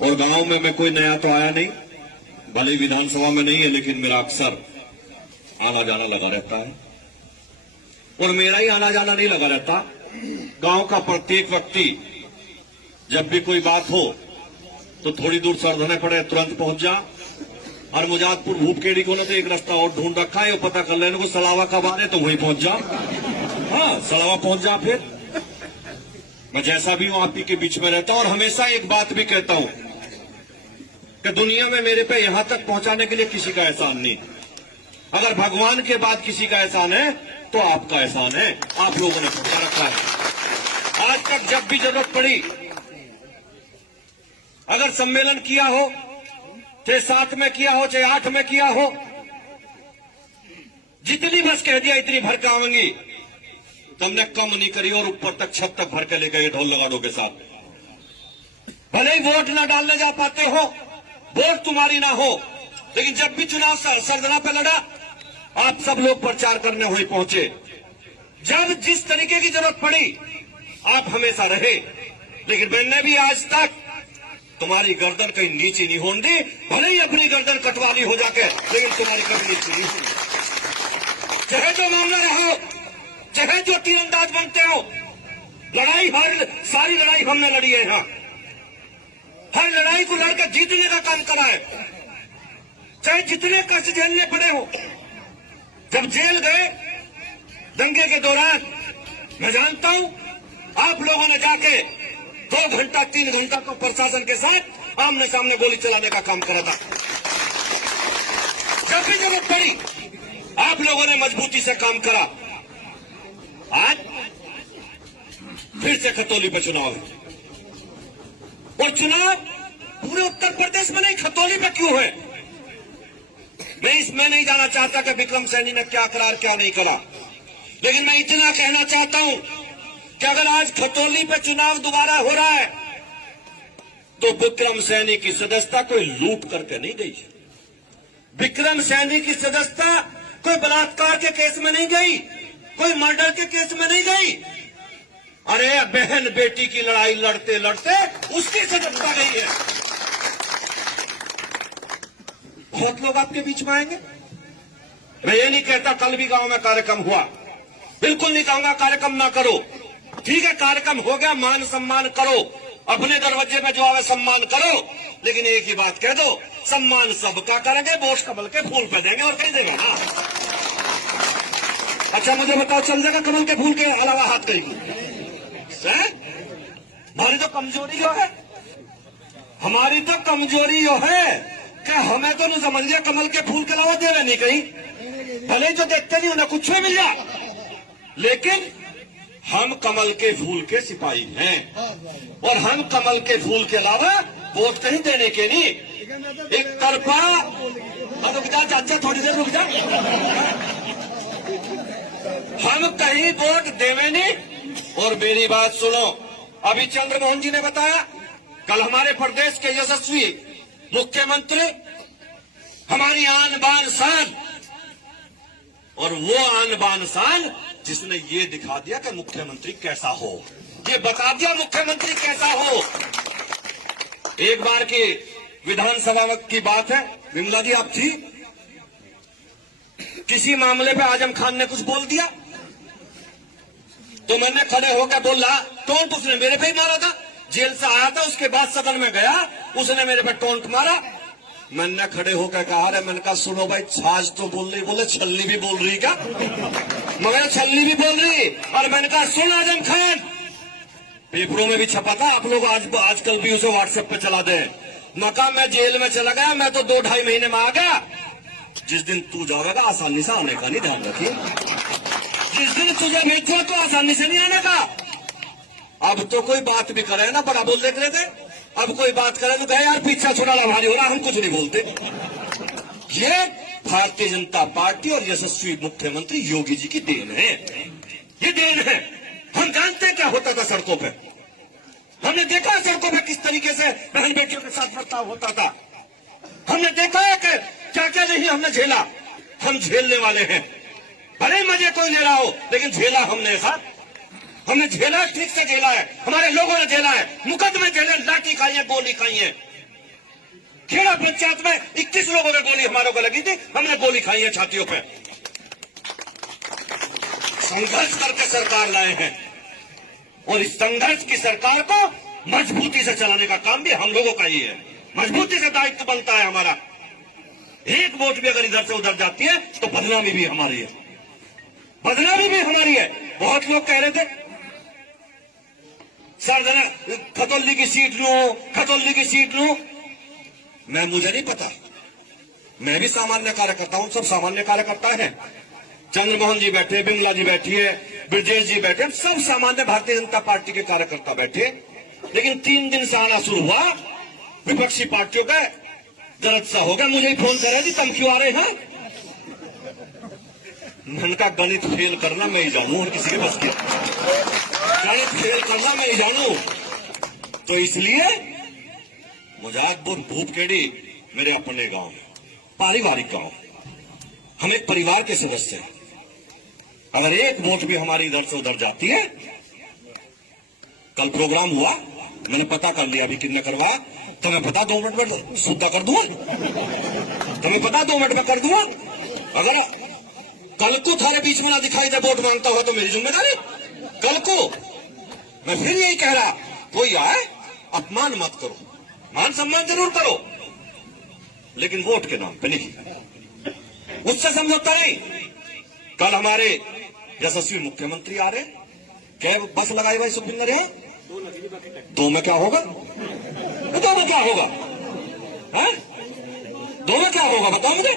और गांव में मैं कोई नया तो आया नहीं, भले ही विधानसभा में नहीं है, लेकिन मेरा अक्सर आना जाना लगा रहता है। और मेरा ही आना जाना नहीं लगा रहता, गांव का प्रत्येक व्यक्ति जब भी कोई बात हो तो थोड़ी दूर सर धोने पड़े तुरंत पहुंच जा। और मुजादपुर भूपकेड़ी को ना तो एक रास्ता और ढूंढ रखा है, वो पता कर लेने को सलावा कब आ रहे तो वहीं पहुंच जा। हाँ, सलावा पहुंच जा। फिर मैं जैसा भी हूं आप ही के बीच में रहता हूं, और हमेशा एक बात भी कहता हूं कि दुनिया में मेरे पे यहां तक पहुंचाने के लिए किसी का एहसान नहीं। अगर भगवान के बाद किसी का एहसान है तो आपका एहसान है, आप लोगों ने पहुंचा रखा है। आज तक जब भी जरूरत पड़ी, अगर सम्मेलन किया हो, चाहे 7 में किया हो, चाहे 8 में किया हो, जितनी बस कह दिया इतनी भर के आवेंगी, तुमने कम नहीं करी और ऊपर तक छत तक भर के ले गए ढोल लगाड़ों के साथ। भले ही वोट ना डालने जा पाते हो, वोट तुम्हारी ना हो, लेकिन जब भी चुनाव सरदना पे लड़ा, आप सब लोग प्रचार करने हुए पहुंचे। जब जिस तरीके की जरूरत पड़ी आप हमेशा रहे, लेकिन मैंने भी आज तक तुम्हारी गर्दन कहीं नीचे नहीं होने दी। भले ही अपनी गर्दन कटवाली हो जाके, लेकिन तुम्हारी गर्दन नीचे नहीं होगी। चाहे जो मामला रहो, चाहे जो तीरंदाज बनते हो, लड़ाई हर सारी लड़ाई हमने लड़ी है। यहां हर लड़ाई को लड़कर जीतने का काम करा है, चाहे जितने कष्ट झेलने पड़े हो। जब जेल गए दंगे के दौरान, मैं जानता हूं आप लोगों ने जाके 2 घंटा 3 घंटा तो प्रशासन के साथ आमने सामने गोली चलाने का काम करा था। जब भी जरूरत पड़ी आप लोगों ने मजबूती से काम करा। आज फिर से खतौली पे चुनाव है, और चुनाव पूरे उत्तर प्रदेश में नहीं, खतौली पे क्यों है? मैं इसमें नहीं जाना चाहता कि विक्रम सैनी ने क्या करा और क्या नहीं करा, लेकिन मैं इतना कहना चाहता हूं कि अगर आज खतौली पे चुनाव दोबारा हो रहा है तो विक्रम सैनी की सदस्यता कोई लूट करके नहीं गई। विक्रम सैनी की सदस्यता कोई बलात्कार के केस में नहीं गई, कोई मर्डर के केस में नहीं गई। अरे बहन बेटी की लड़ाई लड़ते लड़ते उसकी सदस्यता गई है। बहुत लोग आपके बीच में आएंगे। मैं ये नहीं कहता कल भी गांव में कार्यक्रम हुआ, बिल्कुल नहीं कहूंगा कार्यक्रम ना करो। ठीक है, कार्यक्रम हो गया, मान सम्मान करो, अपने दरवाजे में जो आवे सम्मान करो, लेकिन एक ही बात कह दो, सम्मान सबका करेंगे, बोस कमल के फूल पे देंगे और कहीं देंगे ना। अच्छा मुझे बताओ, चल जाएगा कमल के फूल के अलावा हाथ कहीं? हमारी तो कमजोरी यो है, हमारी तो कमजोरी यो है कि हमें तो नहीं समझ लिया कमल के फूल के अलावा देवे नहीं कहीं। भले जो देखते नहीं उन्हें कुछ भी मिल जाए, लेकिन हम कमल के फूल के सिपाही हैं, और हम कमल के फूल के अलावा वोट कहीं देने के नहीं। एक तरफा रुक जा चाचा, थोड़ी देर रुक जा, हम कहीं वोट देवे नहीं। और मेरी बात सुनो, अभी चंद्रमोहन जी ने बताया, कल हमारे प्रदेश के यशस्वी मुख्यमंत्री, हमारी आन बान शान, और वो आन बान शान जिसने ये दिखा दिया कि मुख्यमंत्री कैसा हो, ये बता दिया मुख्यमंत्री कैसा हो। एक बार की विधानसभा की बात है, विमला जी आप थी, किसी मामले पे आजम खान ने कुछ बोल दिया तो मैंने खड़े होकर बोला, टोंट उसने मेरे पे ही मारा था। जेल से आया था, उसके बाद सदन में गया, उसने मेरे पे टोंट मारा। मैंने खड़े होकर कहा, अरे मैंने कहा सुनो भाई, छाछ तो बोल रही, बोले छल्ली भी बोल रही क्या? मगर छल्ली भी बोल रही। और मैंने कहा सुन आजम खान, पेपरों में भी छपा था, आप लोग आजकल भी उसे व्हाट्सएप पे चला दे। मका मैं जेल में चला गया, मैं तो 2-2.5 महीने में आ गया। जिस दिन तू जाएगा आसानी से आने का नहीं, ध्यान रखिए। जिस दिन तुझे भेजो तो आसानी से नहीं आने का। अब तो कोई बात भी करे ना, बड़ा बोल देख रहे थे, अब कोई बात करे तो कहे यार पीछा छोड़ा भारी हो रहा, हम कुछ नहीं बोलते। ये भारतीय जनता पार्टी और यशस्वी मुख्यमंत्री योगी जी की देन है, ये देन है। हम जानते हैं क्या होता था सड़कों पे, हमने देखा सड़कों पे किस तरीके से बहन बेटियों के साथ बर्ताव होता था। हमने देखा है कि क्या क्या नहीं हमने झेला, हम झेलने वाले हैं। भले मजे कोई ले रहा हो, लेकिन झेला हमने साथ, हमने झेला, ठीक से झेला है, हमारे लोगों ने झेला है, मुकदमे झेले, लाठी खाई है, गोली खाई है। खेड़ा पंचायत में 21 लोगों ने गोली हमारे को लगी थी, हमने गोली खाई है छातियों पे। संघर्ष करके सरकार लाए हैं और इस संघर्ष की सरकार को मजबूती से चलाने का काम भी हम लोगों का ही है। मजबूती से दायित्व बनता है हमारा। एक वोट भी अगर इधर से उधर जाती है तो बदनामी भी हमारी है, बदनामी भी हमारी है। बहुत लोग कह रहे थे सर जरा खतौली की सीट लूं, खतौली की सीट लूं। मुझे नहीं पता, मैं भी सामान्य कार्यकर्ता हूं, सब सामान्य कार्यकर्ता हैं। चंद्रमोहन जी बैठे, बिमला जी बैठी है, ब्रजेश जी बैठे, सब सामान्य भारतीय जनता पार्टी के कार्यकर्ता बैठे। लेकिन 3 दिन से आना शुरू हुआ विपक्षी पार्टियों का दर्द सा हो गया। मुझे ही फोन कर रहे थे तुम क्यों आ रहे हैं। मन का गणित फेल करना मैं ही जानू और किसी के बस की गणित फेल करना मैं ही जानू। तो इसलिए मुजाहिदपुर भूपखेड़ी मेरे अपने गांव, पारिवारिक गांव, हम एक परिवार के सदस्य हैं। अगर एक वोट भी हमारी इधर से उधर जाती है, कल प्रोग्राम हुआ, मैंने पता कर लिया अभी कितने करवा, तुम्हें पता 2 मिनट में सुद्धा कर दूंगा, तुम्हें पता 2 मिनट में कर दूंगा। अगर कल को थारे बीच में ना दिखाई दे वोट मांगता हुआ तो मेरी जिम्मेदारी। कल को मैं फिर यही कह रहा, कोई आए अपमान मत करो, मान सम्मान जरूर करो, लेकिन वोट के नाम पे नहीं, उससे समझौता नहीं। कल हमारे यशस्वी मुख्यमंत्री आ रहे, क्या बस लगाई भाई सुखविंदर है, 2 में क्या होगा, 2 में क्या होगा, है 2 में क्या होगा बताओ मुझे।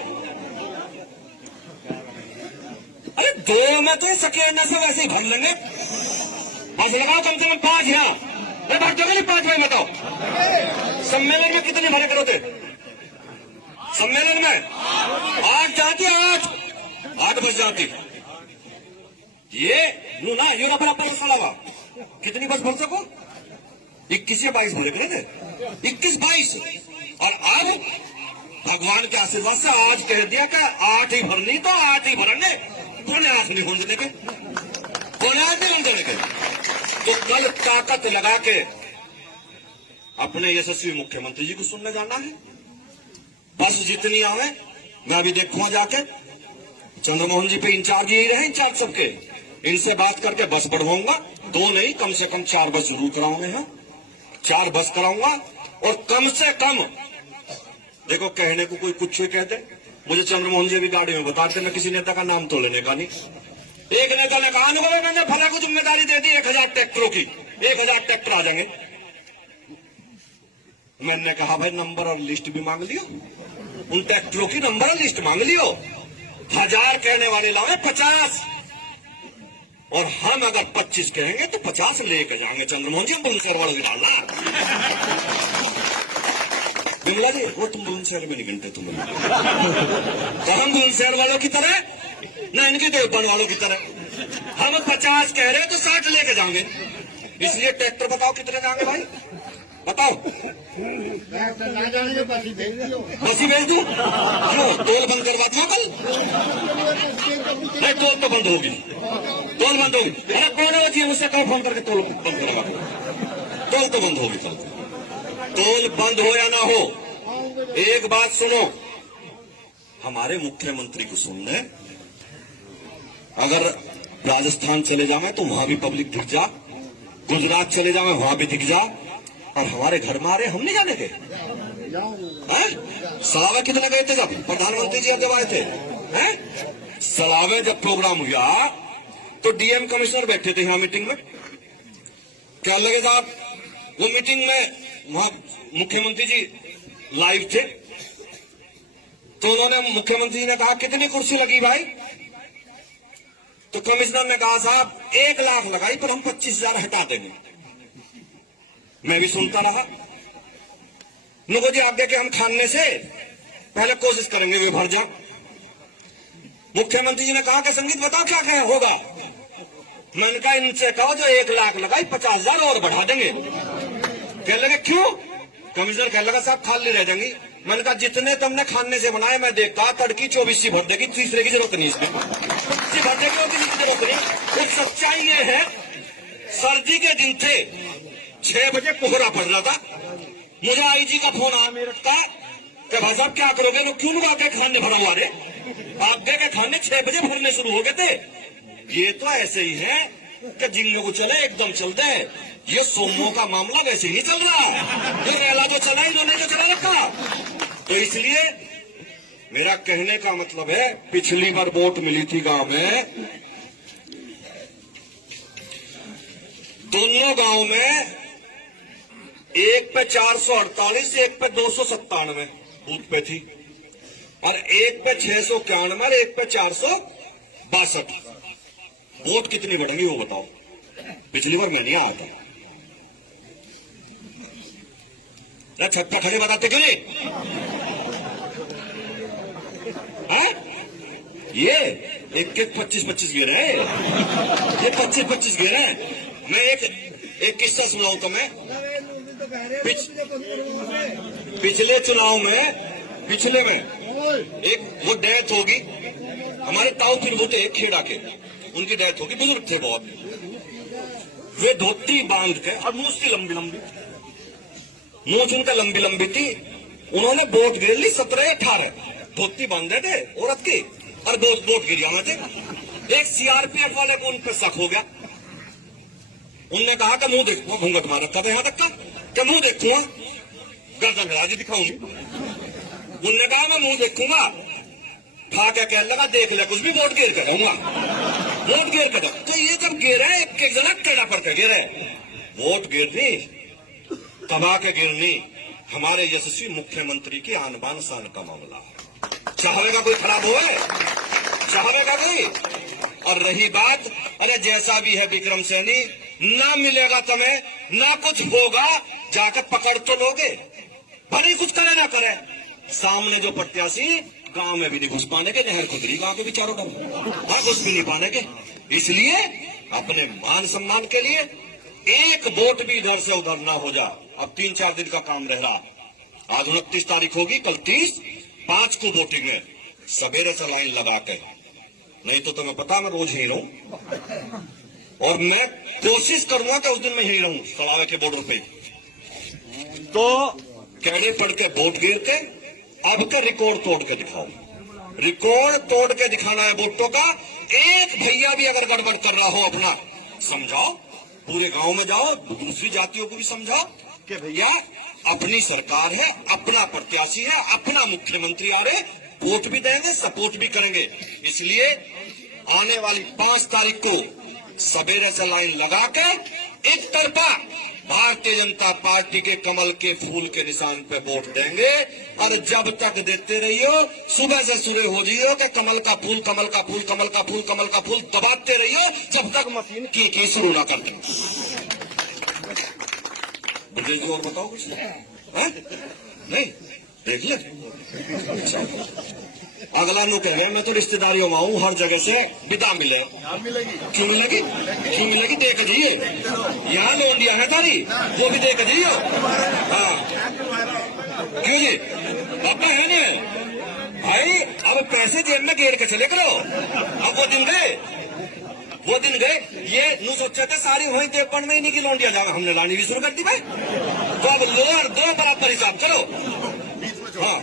अरे 2 में तो सकेना से वैसे ही भर लेंगे, बस लगाओ कम से कम 5 यहाँ, भर दोगे नहीं 5 भाई बताओ। सम्मेलन में कितने भरे करो थे, सम्मेलन में 8 जाती, 8 बस जाती। ये ना ये अलावा कितनी बस भर सको, 21 या 22 भरे थे, 21-22। और अब भगवान के आशीर्वाद से आज कह दिया कि 8 ही भरनी तो 8 ही भरेंगे, कौन आंख नहीं होने देने के, कौन आंख नहीं होने देने के। तो कल ताकत लगा के अपने यशस्वी मुख्यमंत्री जी को सुनने जाना है। बस जितनी आवे मैं अभी देखूंगा जाके, चंद्रमोहन जी पे इंचार्ज यही रहे, इंचार्ज सबके, इनसे बात करके बस बढ़वाऊंगा, 2 नहीं कम से कम 4 बस जरूर कराऊंगे हैं, 4 बस कराऊंगा। और कम से कम देखो कहने को कोई कुछ कह दे, मुझे चंद्रमोहन जी भी गाड़ी में बताते, मैं किसी नेता का नाम तो लेने का नहीं। एक नेता ने कहा मैंने फला को जिम्मेदारी दे दी 1000 ट्रैक्टरों की, 1000 ट्रैक्टर आ जाएंगे। मैंने कहा भाई नंबर और लिस्ट भी मांग लियो, उन ट्रैक्टरों की नंबर और लिस्ट मांग लियो। 1000 कहने वाले लाए 50, और हम अगर 25 कहेंगे तो 50 लेकर जाएंगे। चंद्रमोहन जी हम बुलंदशहर वालों की डालना, बिमला जी वो तुम बुलंदशहर में नहीं गिनते तुम, तो हम बुलंदशहर वालों की तरह ना इनके देवबंद वालों की तरह हम 50 कह रहे हैं तो 60 लेके जाएंगे। इसलिए ट्रैक्टर बताओ कितने जाएंगे भाई बताओ, बसी भेज दूं, टोल बंद करवा दूं कल, नहीं टोल तो बंद होगी, टोल बंद होगी। अरे कौन है जी मुझसे कल फोन करके टोल बंद करवा दो, टोल तो बंद होगी कल। टोल बंद हो या ना हो, एक बात सुनो, हमारे मुख्यमंत्री को सुन ले, अगर राजस्थान चले जावे तो वहां भी पब्लिक दिख जा, गुजरात चले जावे वहां भी दिख जा, और हमारे घर में आ रहे हम नहीं जाने के। सलावे कितने गए थे जब प्रधानमंत्री जी जब आए थे, सलावे जब प्रोग्राम हुआ तो डीएम कमिश्नर बैठे थे यहाँ मीटिंग में, क्या लगे साहब वो मीटिंग में वहां मुख्यमंत्री जी लाइव थे, तो उन्होंने मुख्यमंत्री जी ने कहा कितनी कुर्सी लगी भाई, तो कमिश्नर ने कहा साहब 1 लाख लगाई पर हम 25,000 हटा देंगे। मैं भी सुनता रहा, नुको जी आगे के हम खाने से पहले कोशिश करेंगे वे भर जाओ। मुख्यमंत्री जी ने कहा कि संगीत बताओ क्या क्या होगा, मैंने कहा इनसे कहो जो 1 लाख लगाई 50,000 और बढ़ा देंगे। कह लगे क्यों, कमिश्नर कह लगा साहब खाली रह जाएंगी। मैंने कहा जितने तुमने खाने से बनाए मैं देखता तड़की 24 भर देगी, तीसरे की जरूरत नहीं, इसमें भर देगी और किसी की जरूरत नहीं। एक सच्चाई ये है, सर्दी के दिन थे, 6 बजे कोहरा पड़ रहा था, मुझे आईजी का फोन आया मेरठ का, कि भाई साहब क्या करोगे, लोग क्यों लगा के खाने भरा हुआ रे, आगे के खाने 6 बजे भरने शुरू हो गए थे। ये तो ऐसे ही है कि जिन लोग चले एकदम चलते हैं। ये सोमो का मामला वैसे ही चल रहा है, ये रेला तो चला, इन्होंने तो चला रखा। तो इसलिए मेरा कहने का मतलब है, पिछली बार वोट मिली थी गांव में, दोनों गांव में एक पे 448, एक पे 297 बूथ पे थी, और एक पे 691 और एक पे 462। वोट कितनी बढ़ेंगी वो बताओ। पिछली बार मैं नहीं आया था, छत पर खड़े बताते क्यों नहीं? ये एक 25-25 गिर है, ये 25-25 गिर है। मैं एक किस्सा सुनाऊं तो मैं पिछले चुनाव में, पिछले में एक वो डेथ होगी हमारे ताऊ पिनबुटे एक खेड़ा के, उनकी डेथ होगी, बुजुर्ग थे बहुत, वे धोती बांध के, और मूछ थी लंबी लंबी, मूछ उनका लंबी लंबी थी, उन्होंने वोट गिर ली 17-18, धोती बांधे थे औरत की, और वोट गिर जाना थे। एक सीआरपीएफ वाले को उन पर शक हो गया, उनने कहा कि मुंह देखूंगा, घूंघट मार रखा था यहां तक का, कि मुंह देखूंगा, गर्दन राजी दिखाऊंगी। उनने कहा मैं मुंह देखूंगा, खा के कहने लगा देख ले कुछ भी, वोट गिर कर रहूंगा, वोट गिर कर। तो ये जब गिरे एक जना टेढ़ा पड़ के गिरे, वोट गिरनी तबाह के गिरनी हमारे यशस्वी मुख्यमंत्री की आन बान शान का मामला है। चाहेगा कोई खराब हो, चाहेगा कोई? और रही बात, अरे जैसा भी है विक्रम सैनी, ना मिलेगा तुम्हें, ना कुछ होगा, जाकर पकड़ तो लोगे, भले कुछ करे ना करे। सामने जो प्रत्याशी गांव में भी नहीं घुस पाने के, नहर खुदरी गांव के भी चारों तरफ घुस भी नहीं पाने के, इसलिए अपने मान सम्मान के लिए एक वोट भी इधर से उधर ना हो जा। अब 3-4 दिन का काम रह रहा। आज 29 तारीख होगी, कल 30, 5 को वोटिंग है। सवेरे से लाइन लगा के, नहीं तो तुम्हें पता मैं रोज ही रहूं, और मैं कोशिश करूंगा कि उस दिन मैं ही रहूं सड़ावे के बॉर्डर पे। तो कैडे पढ़ के वोट गिर के, अब का रिकॉर्ड तोड़ के दिखाओ, रिकॉर्ड तोड़ के दिखाना है वोटों का। एक भैया भी अगर गड़बड़ कर रहा हो अपना समझाओ, पूरे गांव में जाओ, दूसरी जातियों को भी समझाओ कि भैया अपनी सरकार है, अपना प्रत्याशी है, अपना मुख्यमंत्री आ रहे, वोट भी देंगे, सपोर्ट भी करेंगे। इसलिए आने वाली 5 तारीख को सवेरे से लाइन लगा के एक तरफा भारतीय जनता पार्टी के कमल के फूल के निशान पे वोट देंगे, और जब तक देते रहियो, सुबह से शुरू हो जाइयो कि कमल का फूल, कमल का फूल, कमल का फूल, कमल का फूल दबाते रहियो, जब तक मशीन की शुरू ना कर दे। ब्रजेश जी और बताओ कुछ नहीं, देख लिया। अगला नु कह रहे मैं तो रिश्तेदारियों में हूँ, हर जगह से विदा मिले, क्यों मिलेगी, क्यों मिलेगी, देख जाइए, यहाँ लोंडिया है तारी, वो भी देख जाइए। हाँ क्यों जी, पापा है ना भाई, अब पैसे जेब में घेर के चले करो। अब वो दिन गए, वो दिन गए, ये नु सोचा था सारी वही देवपन में ही नहीं की लौंडिया जाएगा, हमने लानी भी शुरू कर दी भाई। तो अब लोअर दो बराबर हिसाब चलो। हाँ,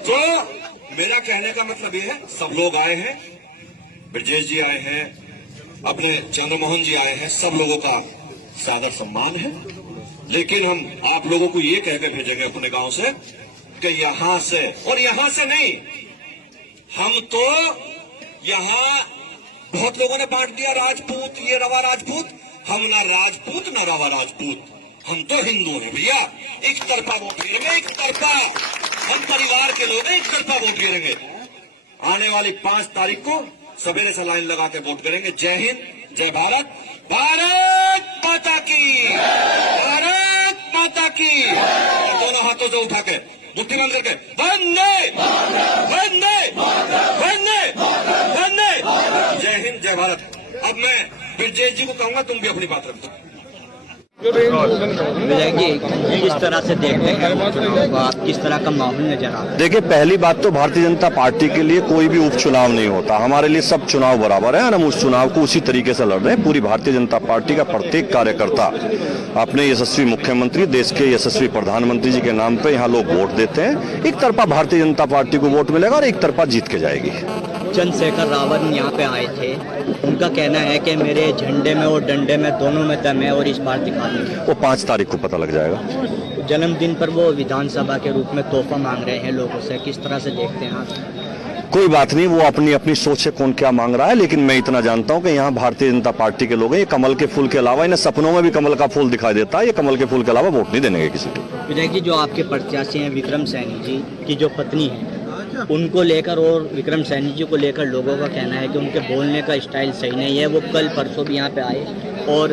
तो मेरा कहने का मतलब ये है, सब लोग आए हैं, ब्रजेश जी आए हैं, अपने चंद्रमोहन जी आए हैं, सब लोगों का सादर सम्मान है। लेकिन हम आप लोगों को ये कह के भेजेंगे अपने गांव से कि यहां से, और यहां से नहीं, हम तो यहां बहुत लोगों ने बांट दिया राजपूत, ये रवा राजपूत, हम ना राजपूत ना रवा राजपूत, हम तो हिंदू हैं भैया। एक तरफा वोट गिरेंगे, एक तरफा, हम परिवार के लोग हैं, एक तरफा वोट गिरेंगे। आने वाली 5 तारीख को सवेरे से लाइन लगा के वोट करेंगे। जय हिंद, जय भारत, भारत माता की, भारत माता की। दोनों हाथों से उठा के मुट्ठी बंद करके वंदे वंदे वंदे वंदे, जय हिंद, जय भारत। अब मैं ब्रजेश जी को कहूंगा तुम भी अपनी बात रख दो। विधायक जी, किस तरह से देखते हैं चुनाव को आप, किस तरह का माहौल नजर आता है? देखिए, पहली बात तो भारतीय जनता पार्टी के लिए कोई भी उपचुनाव नहीं होता। हमारे लिए सब चुनाव बराबर है और हम उस चुनाव को उसी तरीके से लड़ रहे हैं। पूरी भारतीय जनता पार्टी का प्रत्येक कार्यकर्ता अपने यशस्वी मुख्यमंत्री, देश के यशस्वी प्रधानमंत्री जी के नाम पे यहाँ लोग वोट देते हैं। एक तरफा भारतीय जनता पार्टी को वोट मिलेगा और एक तरफा जीत के जाएगी। चंद्रशेखर रावत यहाँ पे आए थे, उनका कहना है कि मेरे झंडे में और डंडे में दोनों में दम है और इस बार दिखा देंगे। वो 5 तारीख को पता लग जाएगा। जन्मदिन पर वो विधानसभा के रूप में तोहफा मांग रहे हैं लोगों से, किस तरह से देखते हैं आप? कोई बात नहीं, वो अपनी अपनी सोच से कौन क्या मांग रहा है, लेकिन मैं इतना जानता हूं कि यहाँ भारतीय जनता पार्टी के लोग हैं। ये कमल के फूल के अलावा, इन्हें सपनों में भी कमल का फूल दिखाई देता है। ये कमल के फूल के अलावा वोट नहीं देंगे किसी को। विधायक जी, जो आपके प्रत्याशी हैं विक्रम सैनी जी की जो पत्नी है, उनको लेकर और विक्रम सैनी जी को लेकर लोगों का कहना है कि उनके बोलने का स्टाइल सही नहीं है। वो कल परसों भी यहाँ पे आए और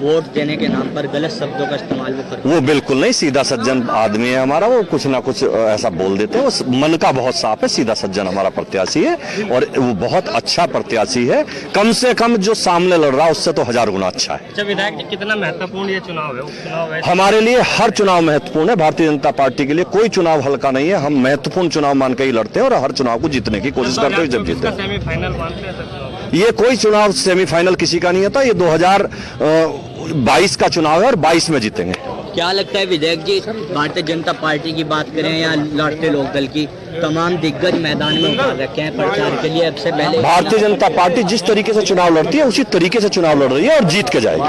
वोट देने के नाम पर गलत शब्दों का इस्तेमाल वो करते हैं। वो बिल्कुल नहीं, सीधा सज्जन आदमी है हमारा। वो कुछ ना कुछ ऐसा बोल देते हैं। वो मन का बहुत साफ है, सीधा सज्जन हमारा प्रत्याशी है और वो बहुत अच्छा प्रत्याशी है। कम से कम जो सामने लड़ रहा है उससे तो 1000 गुना अच्छा है। अच्छा विधायक जी, कितना महत्वपूर्ण ये चुनाव है, उपचुनाव है? हमारे लिए हर चुनाव महत्वपूर्ण है। भारतीय जनता पार्टी के लिए कोई चुनाव हल्का नहीं है। हम महत्वपूर्ण चुनाव मान के ही लड़ते हैं और हर चुनाव को जीतने की कोशिश करते हैं। जब जीते सेमीफाइनल मानते हैं सर? ये कोई चुनाव सेमीफाइनल किसी का नहीं होता। ये 2022 का चुनाव है और 22 में जीतेंगे। क्या लगता है विधायक जी, भारतीय जनता पार्टी की बात करें या लड़ते लोक दल की, तमाम दिग्गज मैदान में उतार रखे हैं प्रचार के लिए? अब से पहले भारतीय जनता पार्टी जिस तरीके से चुनाव लड़ती है उसी तरीके से चुनाव लड़ रही है और जीत के जाएगी।